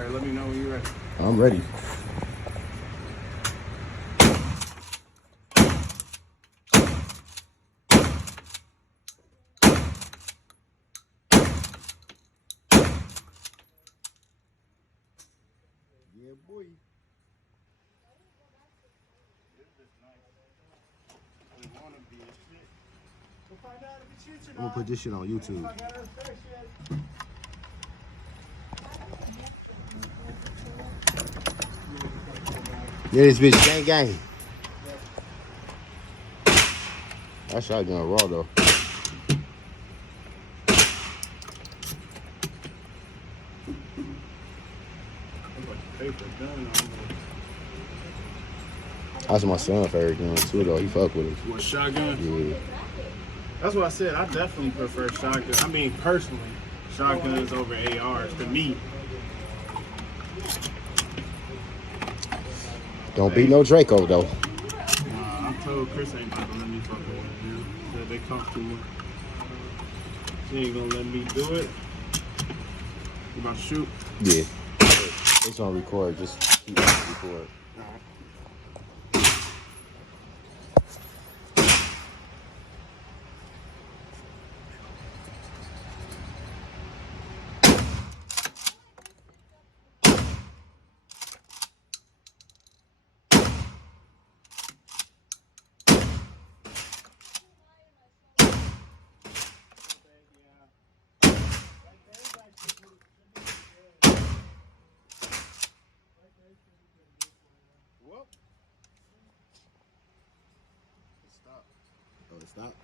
All right, let me know when you're ready. I'm ready. Yeah, boy. I'm gonna put this shit on YouTube. Yeah, this bitch gang gang. That shotgun raw though. That's my son favorite gun too though. He fuck with it. What, shotgun? Yeah. That's what I said. I definitely prefer shotgun. I mean, personally, shotguns over ARs to me. Don't beat no Draco though. I told Chris ain't about to let me fucking with him. Said they comfortable. She ain't gonna let me do it. You about to shoot? Yeah. It's on record. Just keep it on record. Well, stop. Oh, stop.